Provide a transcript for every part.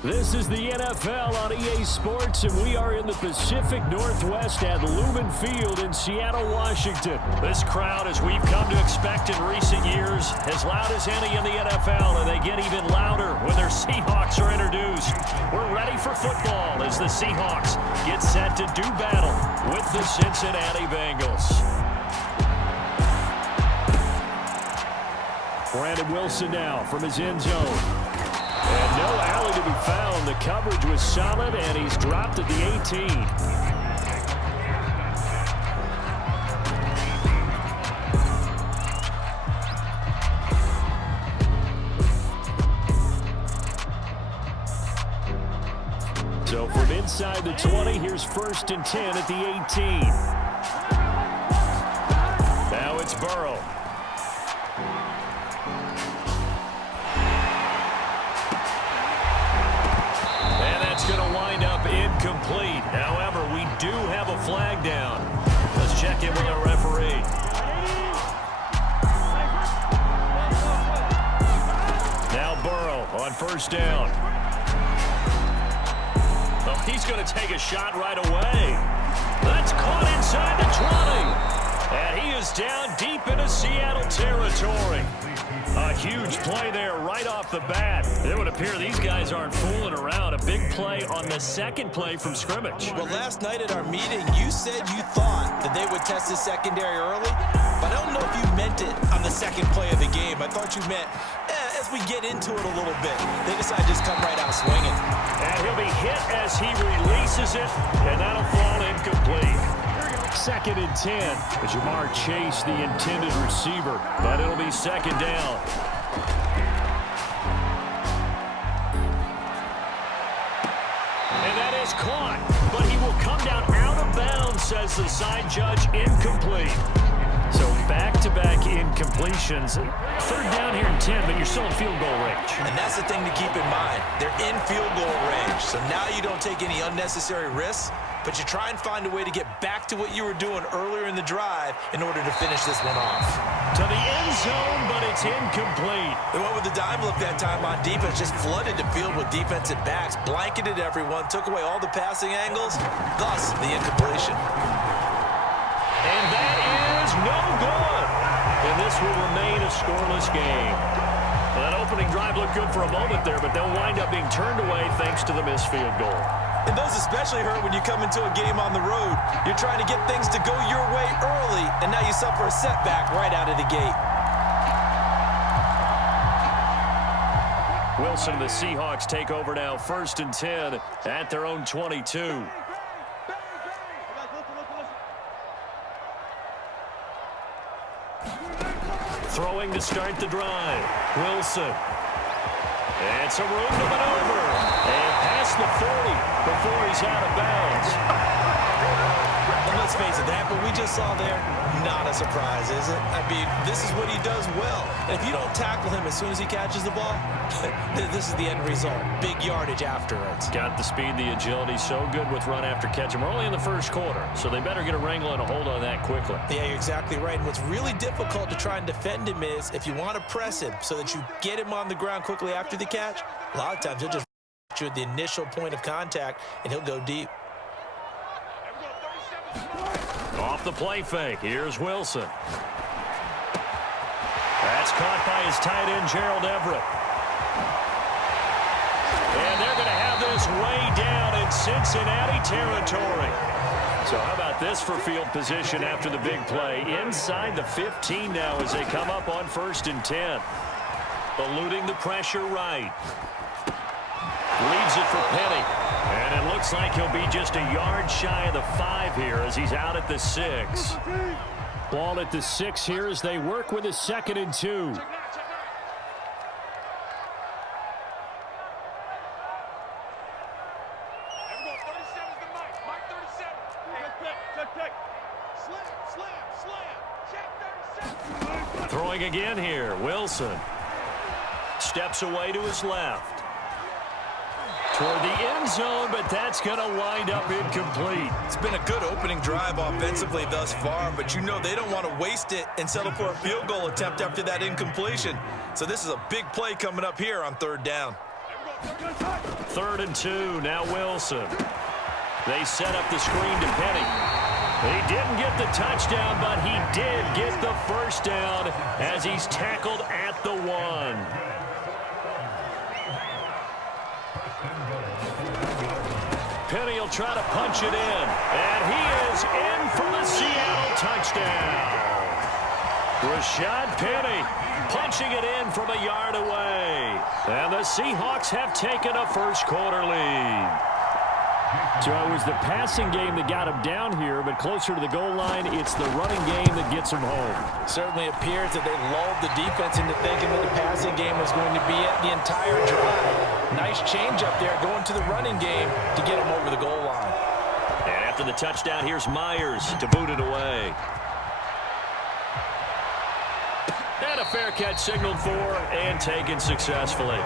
This is the NFL on EA Sports, and we are in the Pacific Northwest at Lumen Field in Seattle, Washington. This crowd, as we've come to expect in recent years, as loud as any in the NFL, and they get even louder when their Seahawks are introduced. We're ready for football as the Seahawks get set to do battle with the Cincinnati Bengals. Brandon Wilson now from his end zone. And no alley to be found. The coverage was solid, and he's dropped at the 18. So from inside the 20, here's 1st and 10 at the 18. Now it's Burrow. Going to wind up incomplete. However, we do have a flag down. Let's check in with our referee. Now Burrow on 1st down. Oh, he's going to take a shot right away. That's caught inside the 20. And he is down deep into Seattle territory. A huge play there right off the bat. It would appear these guys aren't fooling around. A big play on the second play from scrimmage. Well, last night at our meeting, you said you thought that they would test the secondary early, but I don't know if you meant it on the second play of the game. I thought you meant, as we get into it a little bit, they decide to just come right out swinging. And he'll be hit as he releases it, and that'll fall incomplete. 2nd and 10. Jamar Chase, the intended receiver, but it'll be 2nd down. And that is caught, but he will come down out of bounds, says the side judge, incomplete. So back-to-back incompletions. 3rd down here in 10, but you're still in field goal range. And that's the thing to keep in mind. They're in field goal range, so now you don't take any unnecessary risks, but you try and find a way to get back to what you were doing earlier in the drive in order to finish this one off. To the end zone, but it's incomplete. They went with the dime look that time on defense, just flooded the field with defensive backs, blanketed everyone, took away all the passing angles, thus the incompletion. And that is no good. And this will remain a scoreless game. Well, that opening drive looked good for a moment there, but they'll wind up being turned away thanks to the missed field goal. And those especially hurt when you come into a game on the road. You're trying to get things to go your way early, and now you suffer a setback right out of the gate. Wilson and the Seahawks take over now, 1st and 10 at their own 22. Throwing to start the drive. Wilson. And some room to maneuver. And past the 40 before he's out of bounds. And let's face it, that what we just saw there, not a surprise, is it? I mean, this is what he does well. And if you don't tackle him as soon as he catches the ball, this is the end result. Big yardage after it. Got the speed, the agility, so good with run after catch. And we're only in the 1st quarter, so they better get a wrangle and a hold on that quickly. Yeah, you're exactly right. And what's really difficult to try and defend him is if you want to press him so that you get him on the ground quickly after the catch, a lot of times he'll just you at the initial point of contact, and he'll go deep. Off the play fake. Here's Wilson. That's caught by his tight end, Gerald Everett. And they're going to have this way down in Cincinnati territory. So how about this for field position after the big play? Inside the 15 now as they come up on 1st and 10. Eluding the pressure right. Leaves it for Penny. And it looks like he'll be just a yard shy of the 5 here as he's out at the 6. Ball at the 6 here as they work with a 2nd and 2. Throwing again here. Wilson steps away to his left. toward the end zone, but that's going to wind up incomplete. It's been a good opening drive offensively thus far, but you know they don't want to waste it and settle for a field goal attempt after that incompletion. So this is a big play coming up here on third down. 3rd and 2, now Wilson. They set up the screen to Penny. He didn't get the touchdown, but he did get the first down as he's tackled at the 1. Penny will try to punch it in, and he is in for the Seattle touchdown. Rashad Penny punching it in from a yard away. And the Seahawks have taken a first-quarter lead. So it was the passing game that got him down here, but closer to the goal line, it's the running game that gets him home. Certainly appears that they lulled the defense into thinking that the passing game was going to be it the entire drive. Nice change up there going to the running game to get him over the goal line. And after the touchdown, here's Myers to boot it away. And a fair catch signaled for and taken successfully.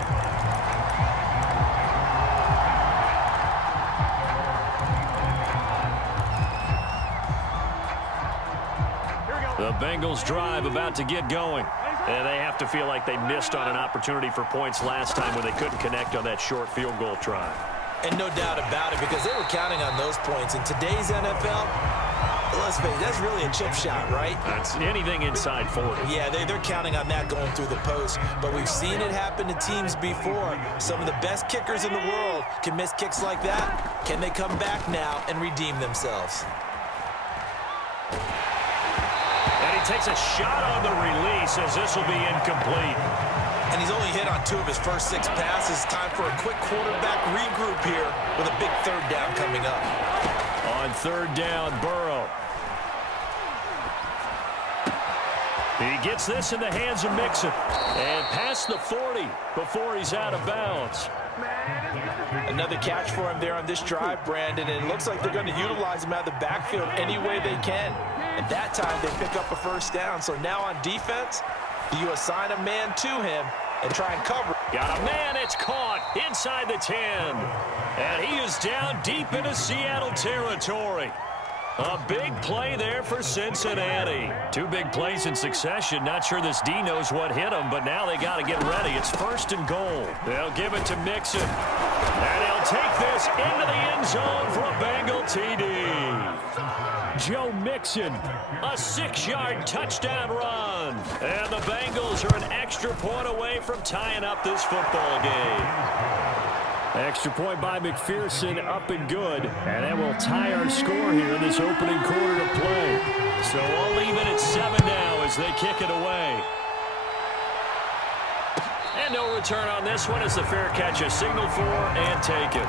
The Bengals drive about to get going. And they have to feel like they missed on an opportunity for points last time when they couldn't connect on that short field goal try. And no doubt about it, because they were counting on those points. In today's NFL, let's face it, that's really a chip shot, right? That's anything inside 40. Yeah, they're counting on that going through the post. But we've seen it happen to teams before. Some of the best kickers in the world can miss kicks like that. Can they come back now and redeem themselves? And he takes a shot on the release as this will be incomplete. And he's only hit on 2 of his first 6 passes. Time for a quick quarterback regroup here with a big third down coming up. On third down, Burrow. He gets this in the hands of Mixon. And past the 40 before he's out of bounds. Another catch for him there on this drive, Brandon, and it looks like they're going to utilize him out of the backfield any way they can. At that time, they pick up a first down. So now on defense, you assign a man to him and try and cover. Got a man, it's caught inside the 10. And he is down deep into Seattle territory. A big play there for Cincinnati. 2 big plays in succession. Not sure this D knows what hit him, but now they got to get ready. It's 1st and goal. They'll give it to Mixon. And he'll take this into the end zone for a Bengal TD. Joe Mixon, a 6-yard touchdown run. And the Bengals are an extra point away from tying up this football game. Extra point by McPherson, up and good. And that will tie our score here in this opening quarter to play. So we'll leave it at 7 now as they kick it away. And no return on this one as the fair catch is signaled for and taken.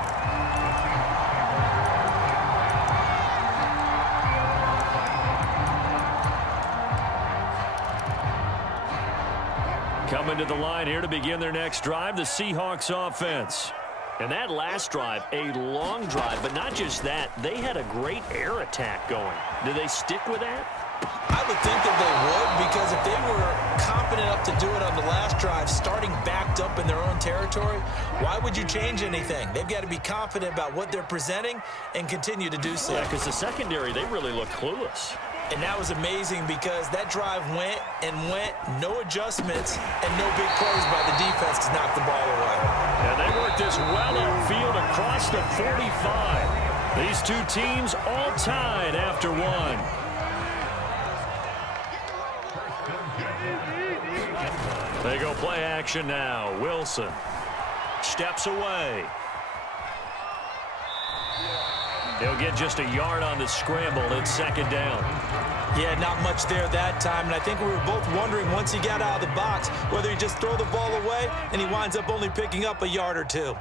Coming to the line here to begin their next drive, the Seahawks offense. And that last drive, a long drive, but not just that, they had a great air attack going. Do they stick with that? I would think that they would, because if they were confident enough to do it on the last drive, starting backed up in their own territory, why would you change anything? They've got to be confident about what they're presenting and continue to do so. Yeah, because the secondary, they really look clueless. And that was amazing because that drive went and went, no adjustments, and no big plays by the defense to knock the ball away. And they worked this well upfield across the 45. These 2 teams all tied after 1. They go play action now. Wilson steps away. He'll get just a yard on the scramble. It's 2nd down. Yeah, not much there that time. And I think we were both wondering once he got out of the box whether he just throw the ball away and he winds up only picking up a yard or 2.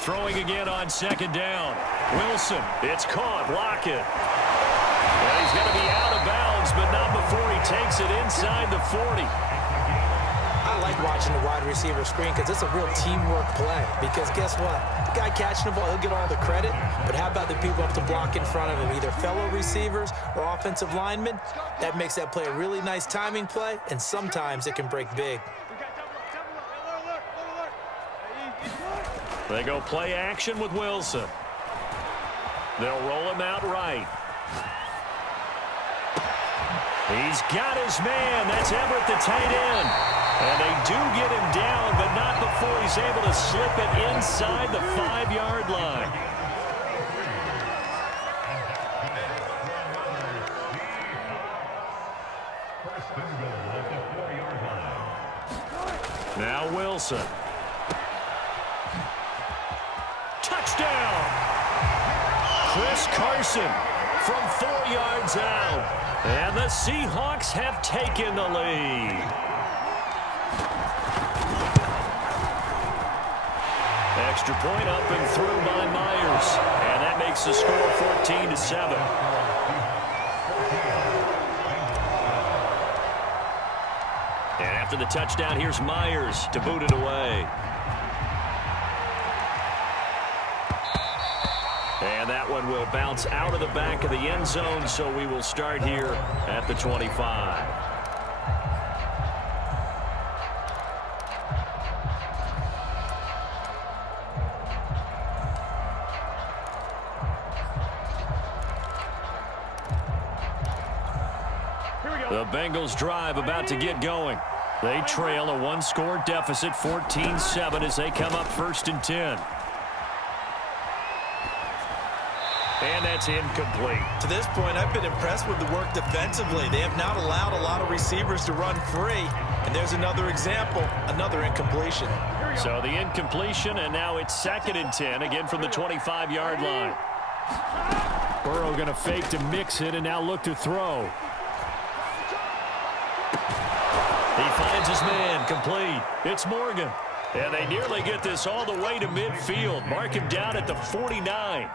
Throwing again on 2nd down. Wilson, it's caught. Lockett. And he's going to be out of bounds, but not before he takes it inside the 40. I like watching the wide receiver screen because it's a real teamwork play. Because guess what? The guy catching the ball, he'll get all the credit. But how about the people up to block in front of him, either fellow receivers or offensive linemen? That makes that play a really nice timing play, and sometimes it can break big. They go play action with Wilson. They'll roll him out right. He's got his man. That's Everett, the tight end. And they do get him down, but not before he's able to slip it inside the 5-yard line. Now Wilson. Touchdown! Chris Carson from 4 yards out. And the Seahawks have taken the lead. Extra point up and through by Myers. And that makes the score 14-7. And after the touchdown, here's Myers to boot it away. And that one will bounce out of the back of the end zone, so we will start here at the 25. The Bengals drive about to get going. They trail a 1-score deficit, 14-7, as they come up 1st and 10. And that's incomplete. To this point, I've been impressed with the work defensively. They have not allowed a lot of receivers to run free. And there's another example, another incompletion. So the incompletion, and now it's 2nd and 10, again from the 25-yard line. Burrow going to fake to mix it and now look to throw. He finds his man, complete. It's Morgan. And they nearly get this all the way to midfield. Mark him down at the 49.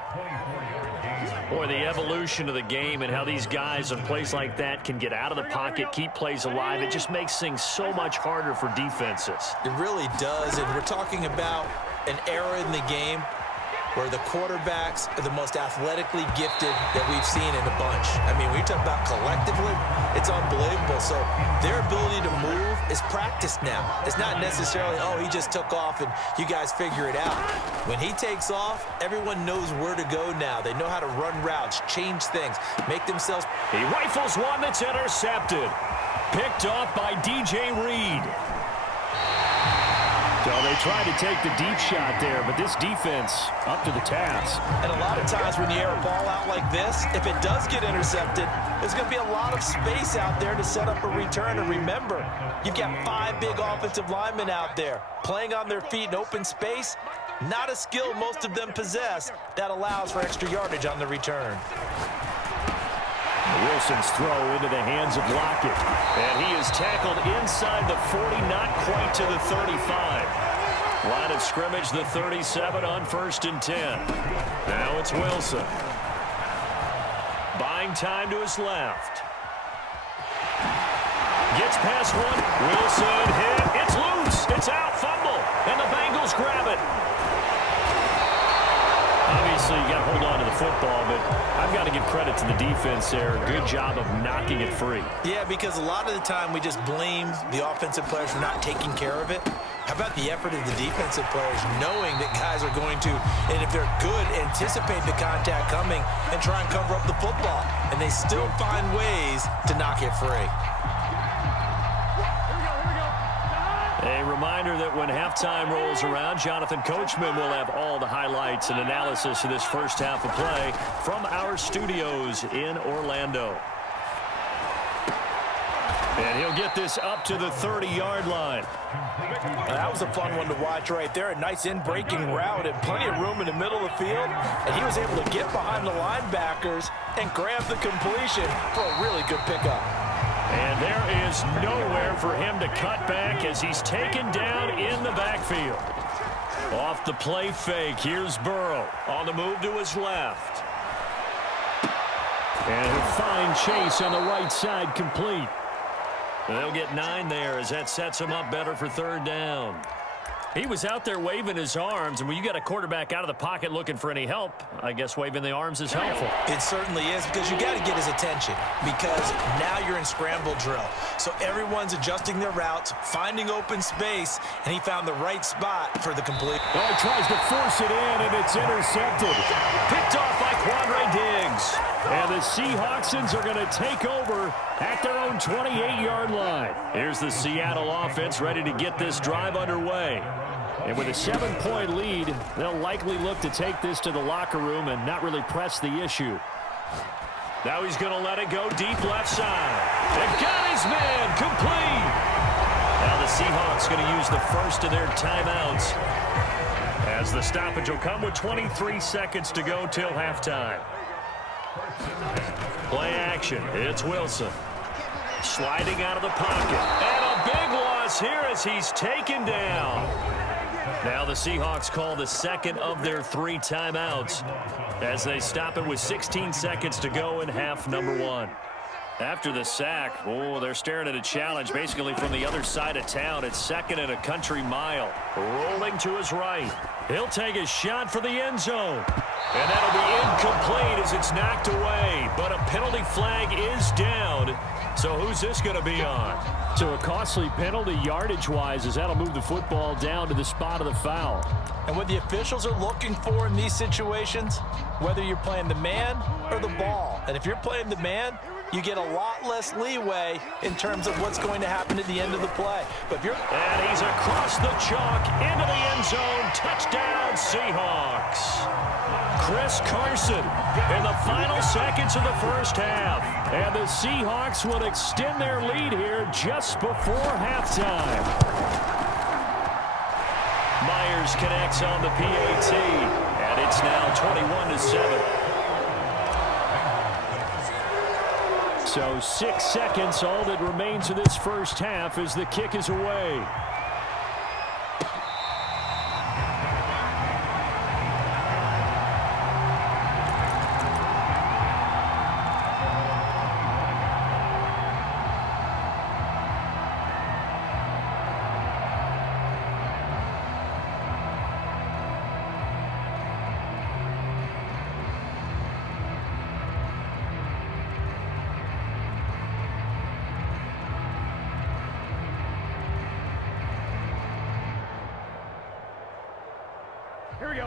Boy, the evolution of the game and how these guys in plays like that can get out of the pocket, keep plays alive, it just makes things so much harder for defenses. It really does, and we're talking about an era in the game where the quarterbacks are the most athletically gifted that we've seen in a bunch. I mean, when you talk about collectively, it's unbelievable. So their ability to move is practiced now. It's not necessarily, oh, he just took off and you guys figure it out. When he takes off, everyone knows where to go now. They know how to run routes, change things, make themselves. He rifles one that's intercepted. Picked off by DJ Reed. So they tried to take the deep shot there, but this defense up to the task. And a lot of times when you air a ball out like this, if it does get intercepted, there's going to be a lot of space out there to set up a return. And remember, you've got 5 big offensive linemen out there playing on their feet in open space. Not a skill most of them possess that allows for extra yardage on the return. Wilson's throw into the hands of Lockett. And he is tackled inside the 40, not quite to the 35. Line of scrimmage, the 37 on 1st and 10. Now it's Wilson. Buying time to his left. Gets past one. Wilson hit. It's loose. It's out. Fumble. And the Bengals grab it. Obviously, you got to hold on to the football, but I've got to give credit to the defense there. Good job of knocking it free. Yeah, because a lot of the time we just blame the offensive players for not taking care of it. How about the effort of the defensive players knowing that guys are going to, and if they're good, anticipate the contact coming and try and cover up the football. And they still find ways to knock it free. A reminder that when halftime rolls around, Jonathan Coachman will have all the highlights and analysis of this first half of play from our studios in Orlando. And he'll get this up to the 30-yard line. That was a fun one to watch right there. A nice in-breaking route and plenty of room in the middle of the field. And he was able to get behind the linebackers and grab the completion for a really good pickup. And there is nowhere for him to cut back as he's taken down in the backfield. Off the play fake, here's Burrow on the move to his left. And he'll find Chase on the right side, complete. They'll get 9 there as that sets him up better for 3rd down. He was out there waving his arms, and when you got a quarterback out of the pocket looking for any help, I guess waving the arms is helpful. It certainly is, because you got to get his attention, because now you're in scramble drill. So everyone's adjusting their routes, finding open space, and he found the right spot for the complete. Oh, he tries to force it in, and it's intercepted. Picked off by Quandre Diggs. And the Seahawksans are going to take over at their own 28-yard line. Here's the Seattle offense ready to get this drive underway. And with a 7-point lead, they'll likely look to take this to the locker room and not really press the issue. Now he's going to let it go deep left side. They've got his man complete. Now the Seahawks going to use the first of their timeouts, as the stoppage will come with 23 seconds to go till halftime. Play action. It's Wilson. Sliding out of the pocket. And a big loss here as he's taken down. Now the Seahawks call the second of their 3 timeouts as they stop it with 16 seconds to go in half number 1. After the sack, they're staring at a challenge basically from the other side of town. It's 2nd and a country mile. Rolling to his right. He'll take a shot for the end zone. And that'll be incomplete as it's knocked away. But a penalty flag is down. So who's this going to be on? So a costly penalty yardage-wise, as that'll move the football down to the spot of the foul. And what the officials are looking for in these situations, whether you're playing the man or the ball. And if you're playing the man, you get a lot less leeway in terms of what's going to happen at the end of the play. But if you're... And he's across the chalk into the end zone. Touchdown, Seahawks. Chris Carson in the final seconds of the first half. And the Seahawks will extend their lead here just before halftime. Myers connects on the PAT. And it's now 21-7. So 6 seconds, all that remains of this first half as the kick is away.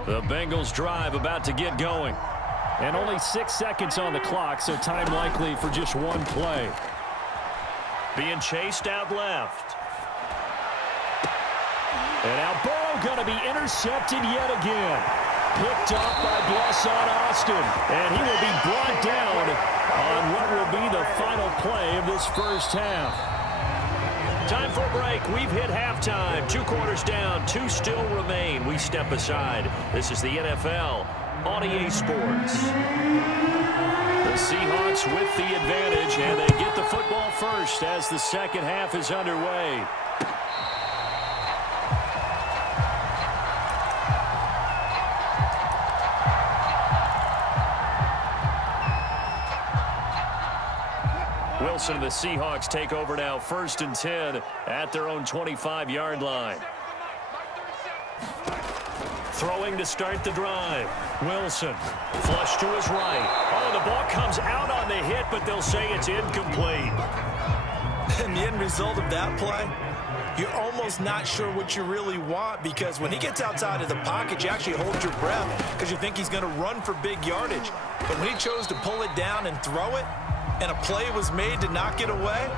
The Bengals drive about to get going. And only 6 seconds on the clock, so time likely for just one play. Being chased out left. And now Burrow going to be intercepted yet again. Picked off by Blesson Austin. And he will be brought down on what will be the final play of this first half. Time for a break. We've hit halftime. 2 quarters down. 2 still remain. We step aside. This is the NFL on EA Sports. The Seahawks with the advantage, and they get the football first as the second half is underway. Wilson and the Seahawks take over now, 1st and 10 at their own 25-yard line. Throwing to start the drive. Wilson, flush to his right. Oh, the ball comes out on the hit, but they'll say it's incomplete. And the end result of that play, you're almost not sure what you really want, because when he gets outside of the pocket, you actually hold your breath because you think he's going to run for big yardage. But when he chose to pull it down and throw it, and a play was made to knock it away,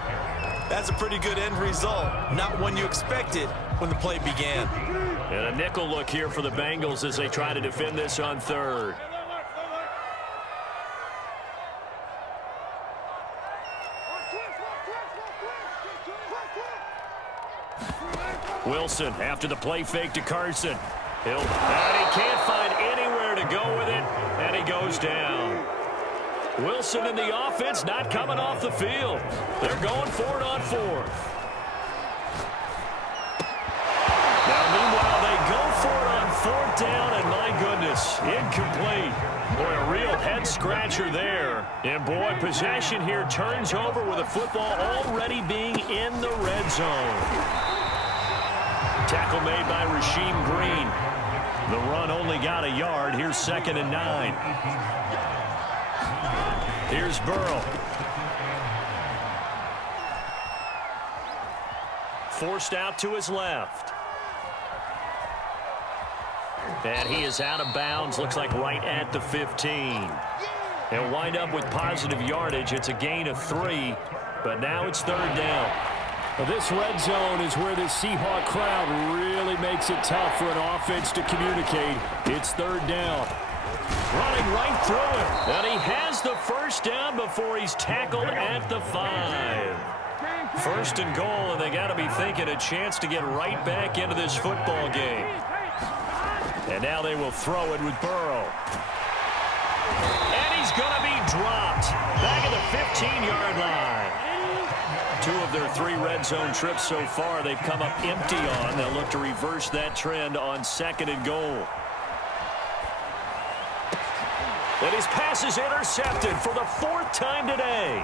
that's a pretty good end result. Not one you expected when the play began. And a nickel look here for the Bengals as they try to defend this on 3rd. Wilson after the play fake to Carson. And he can't find anywhere to go with it, and he goes down. Wilson and the offense not coming off the field. They're going for it on 4th. Now, meanwhile, they go for it on 4th down, and my goodness, incomplete. Boy, a real head-scratcher there. And, boy, possession here turns over with the football already being in the red zone. Tackle made by Rasheem Green. The run only got a yard. Here's 2nd and 9. Here's Burrow. Forced out to his left. And he is out of bounds. Looks like right at the 15. He'll wind up with positive yardage. It's a gain of 3, but now it's 3rd down. Well, this red zone is where the Seahawk crowd really makes it tough for an offense to communicate. It's 3rd down. Running right through it. And he has the 1st down before he's tackled at the 5. 1st and goal, and they got to be thinking a chance to get right back into this football game. And now they will throw it with Burrow. And he's going to be dropped back at the 15-yard line. 2 of their 3 red zone trips so far they've come up empty on. They'll look to reverse that trend on 2nd and goal. And his pass is intercepted for the 4th time today.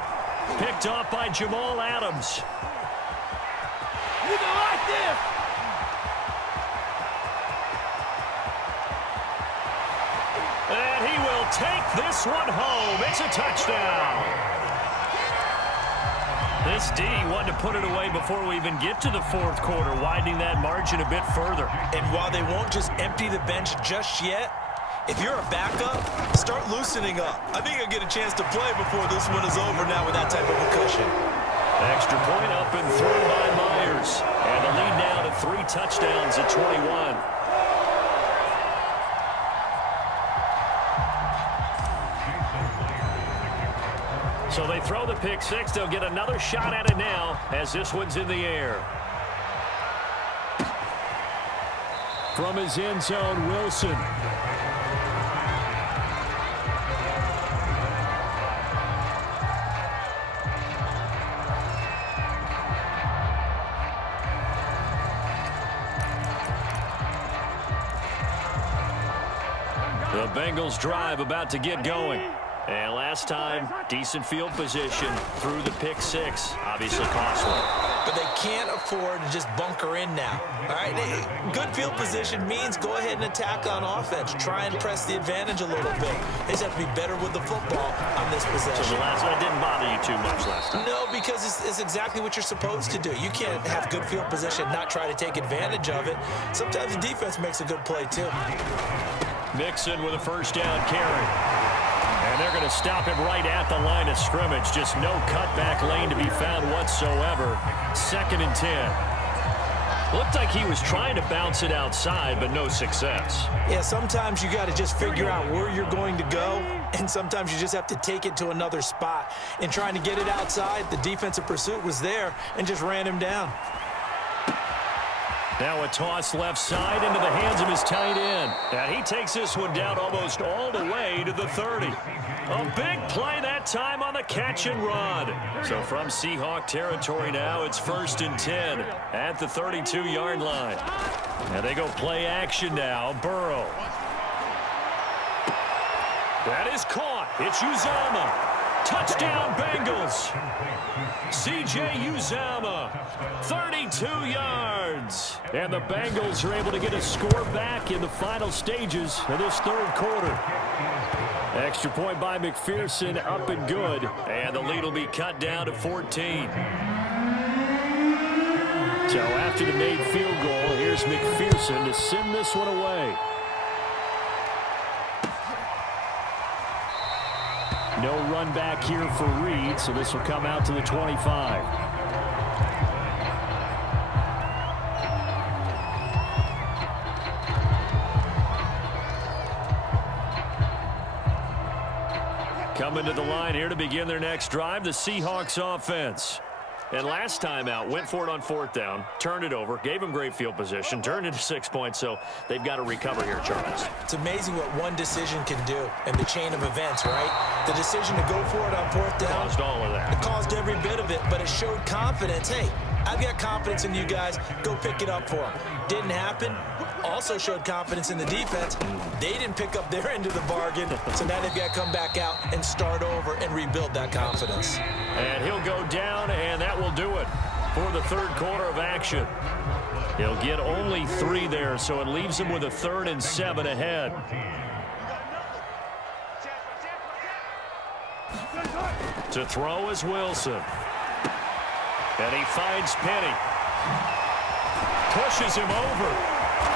Picked off by Jamal Adams. You don't like this! And he will take this one home. It's a touchdown. This D wanted to put it away before we even get to the 4th quarter, widening that margin a bit further. And while they won't just empty the bench just yet, if you're a backup, start loosening up. I think you'll get a chance to play before this one is over now with that type of a cushion. Extra point up and through by Myers. And the lead now to 3 touchdowns at 21. So they throw the pick 6. They'll get another shot at it now as this one's in the air. From his end zone, Wilson. The Bengals drive about to get going. And last time, decent field position through the pick 6. Obviously costly. But they can't afford to just bunker in now. All right, good field position means go ahead and attack on offense. Try and press the advantage a little bit. They just have to be better with the football on this possession. So the last one didn't bother you too much last time? No, because it's exactly what you're supposed to do. You can't have good field position and not try to take advantage of it. Sometimes the defense makes a good play, too. Mixon with a 1st down carry. And they're going to stop him right at the line of scrimmage. Just no cutback lane to be found whatsoever. 2nd and 10. Looked like he was trying to bounce it outside, but no success. Yeah, sometimes you got to just figure out where you're going to go, and sometimes you just have to take it to another spot. In trying to get it outside, the defensive pursuit was there and just ran him down. Now a toss left side into the hands of his tight end. And he takes this one down almost all the way to the 30. A big play that time on the catch and run. So from Seahawk territory now, it's 1st and 10 at the 32-yard line. And they go play action now. Burrow. That is caught. It's Uzomah. Touchdown, Bengals. C.J. Uzomah, 32 yards. And the Bengals are able to get a score back in the final stages of this 3rd quarter. Extra point by McPherson, up and good. And the lead will be cut down to 14. So after the made field goal, here's McPherson to send this one away. No run back here for Reed, so this will come out to the 25. Coming to the line here to begin their next drive, the Seahawks offense. And last time out, went for it on 4th down, turned it over, gave him great field position, turned it to 6 points, so they've got to recover here, Charles. It's amazing what one decision can do in the chain of events, right? The decision to go for it on 4th down. Caused all of that. It caused every bit of it, but it showed confidence. Hey, I've got confidence in you guys. Go pick it up for them. Didn't happen. Also showed confidence in the defense. They didn't pick up their end of the bargain, so now they've got to come back out and start over and rebuild that confidence. And he'll go down, and that will do it for the 3rd quarter of action. He'll get only 3 there, so it leaves him with a 3rd and 7 ahead. To throw is Wilson. And he finds Penny. Pushes him over.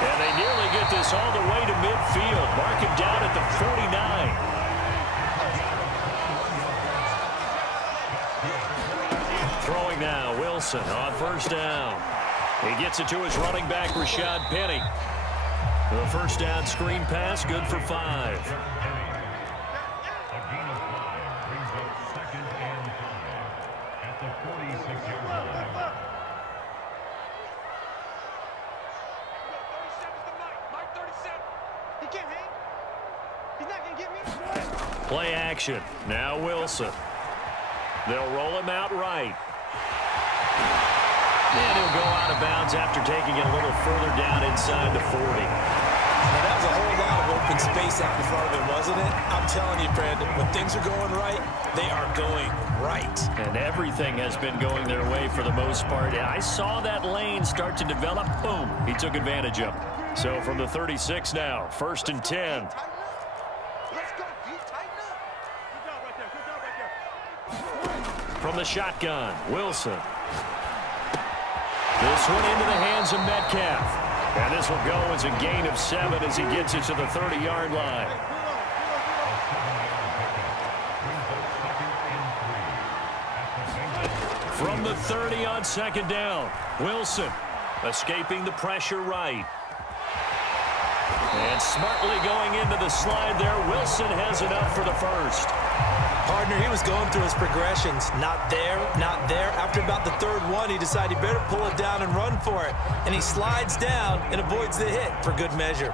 And they nearly get this all the way to midfield. Mark him down at the 49. Throwing now, Wilson on 1st down. He gets it to his running back, Rashad Penny. The 1st down screen pass, good for 5. Play action. Now Wilson. They'll roll him out right. And he'll go out of bounds after taking it a little further down inside the 40. Now, that was a whole lot of open space out in front of him, wasn't it? I'm telling you, Brandon, when things are going right, they are going right. And everything has been going their way for the most part. I saw that lane start to develop. Boom. He took advantage of it. So from the 36 now, 1st and 10. From the shotgun, Wilson. This one into the hands of Metcalf. And this will go as a gain of 7 as he gets it to the 30-yard line. From the 30 on 2nd down, Wilson escaping the pressure right. And smartly going into the slide there, Wilson has enough for the 1st. Partner, he was going through his progressions. Not there, not there. After about the 3rd one, he decided he better pull it down and run for it. And he slides down and avoids the hit for good measure.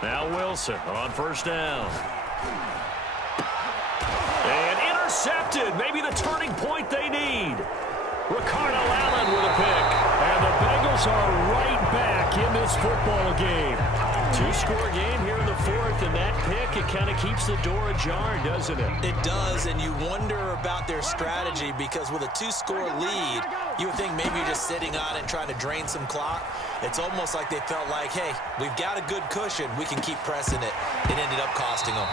Now Wilson on 1st down. And intercepted. Maybe the turning point they need. Ricardo Allen with a pick. And the Bengals are right back in this football game. 2-score game here in the 4th, and that pick, it kind of keeps the door ajar, doesn't it? It does, and you wonder about their strategy because with a 2-score lead, you would think maybe you're just sitting on it trying to drain some clock. It's almost like they felt like, hey, we've got a good cushion. We can keep pressing it. It ended up costing them.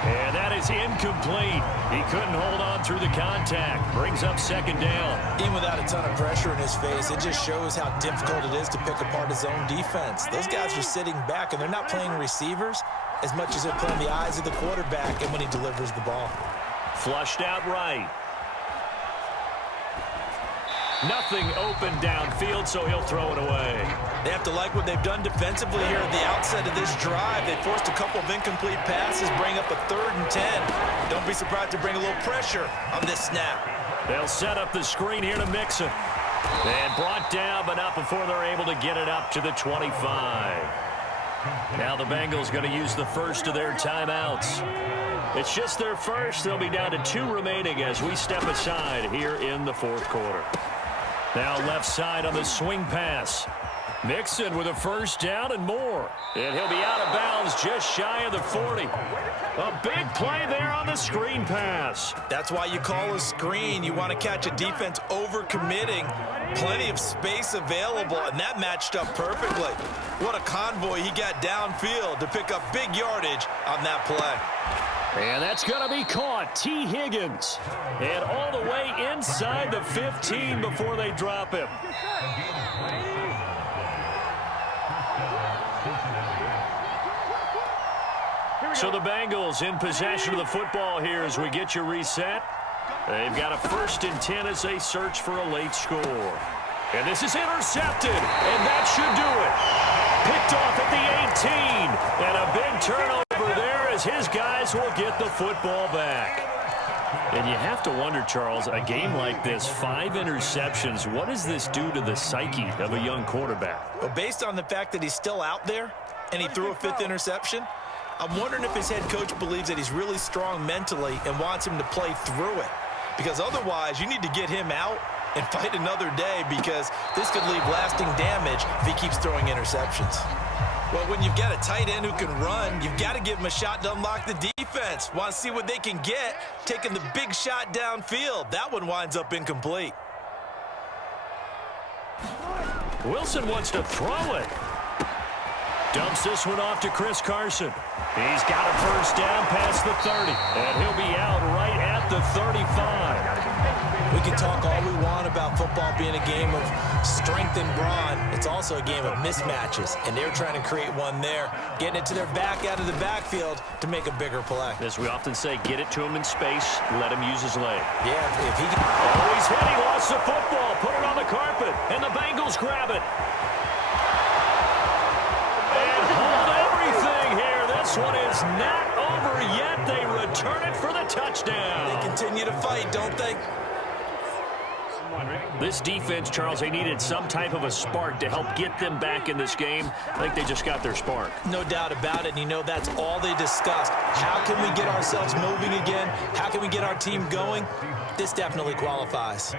And that is incomplete. He couldn't hold on through the contact. Brings up 2nd down. Even without a ton of pressure in his face, it just shows how difficult it is to pick apart his own defense. Those guys are sitting back, and they're not playing receivers as much as they're playing the eyes of the quarterback and when he delivers the ball. Flushed out right. Nothing open downfield, so he'll throw it away. They have to like what they've done defensively here at the outset of this drive. They forced a couple of incomplete passes, bring up a 3rd and 10. Don't be surprised to bring a little pressure on this snap. They'll set up the screen here to Mixon. And brought down, but not before they're able to get it up to the 25. Now the Bengals going to use the first of their timeouts. It's just their first. They'll be down to 2 remaining as we step aside here in the 4th quarter. Now left side on the swing pass. Mixon with a 1st down and more. And he'll be out of bounds just shy of the 40. A big play there on the screen pass. That's why you call a screen. You want to catch a defense over-committing. Plenty of space available, and that matched up perfectly. What a convoy he got downfield to pick up big yardage on that play. And that's going to be caught. T. Higgins. And all the way inside the 15 before they drop him. So the Bengals in possession of the football here as we get you reset. They've got a 1st and 10 as they search for a late score. And this is intercepted, and that should do it. Picked off at the 18, and a big turnover there as his guys will get the football back. And you have to wonder, Charles, a game like this, 5 interceptions, what does this do to the psyche of a young quarterback? Well, based on the fact that he's still out there and he threw a 5th interception, I'm wondering if his head coach believes that he's really strong mentally and wants him to play through it. Because otherwise, you need to get him out and fight another day because this could leave lasting damage if he keeps throwing interceptions. Well, when you've got a tight end who can run, you've got to give him a shot to unlock the defense. Want to see what they can get, taking the big shot downfield. That one winds up incomplete. Wilson wants to throw it. Dumps this one off to Chris Carson. He's got a first down past the 30. And he'll be out right at the 35. We can talk all we want about football being a game of strength and brawn. It's also a game of mismatches, and they're trying to create one there, getting it to their back out of the backfield to make a bigger play. As we often say, get it to him in space, let him use his leg. Yeah, if he can... Oh, he's hit. He lost the football. Put it on the carpet, and the Bengals grab it. And hold everything here. This one is not over yet. They return it for the touchdown. They continue to fight, don't they? This defense, Charles, they needed some type of a spark to help get them back in this game. I think they just got their spark. No doubt about it. And you know, that's all they discussed. How can we get ourselves moving again? How can we get our team going? This definitely qualifies.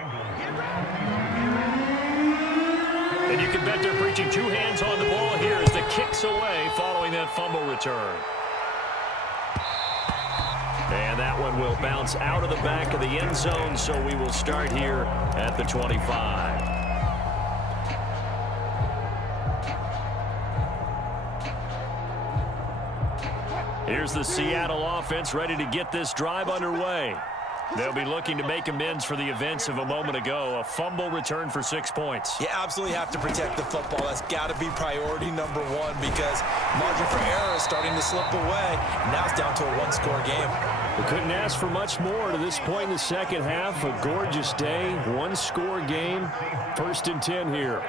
And you can bet they're preaching two hands on the ball here as the kick's away following that fumble return. And that one will bounce out of the back of the end zone, so we will start here at the 25. Here's the Seattle offense ready to get this drive underway. They'll be looking to make amends for the events of a moment ago. A fumble return for 6 points. You absolutely have to protect the football. That's got to be priority number one because margin for error is starting to slip away. Now it's down to a one-score game. We couldn't ask for much more to this point in the second half. A gorgeous day, one-score game. 1st and 10 here.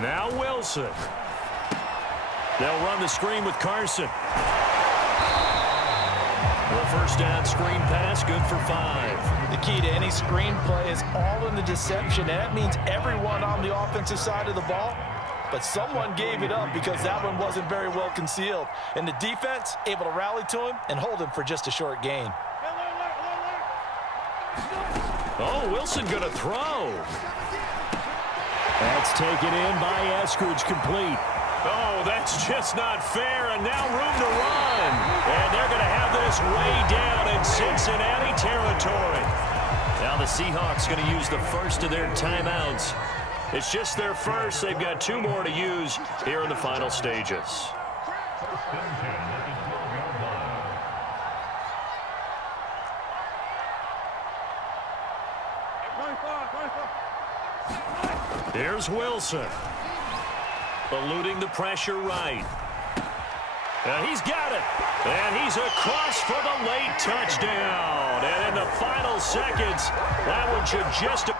Now Wilson. They'll run the screen with Carson. The first down screen pass, good for 5. The key to any screen play is all in the deception, and that means everyone on the offensive side of the ball. But someone gave it up because that one wasn't very well concealed. And the defense able to rally to him and hold him for just a short gain. Oh, Wilson going to throw. That's taken in by Eskridge, complete. Oh, that's just not fair, and now room to run. And they're going to have this way down in Cincinnati territory. Now the Seahawks going to use the first of their timeouts. It's just their first. They've got 2 more to use here in the final stages. Here's Wilson. Eluding the pressure right. And he's got it. And he's across for the late touchdown. And in the final seconds, that one should just...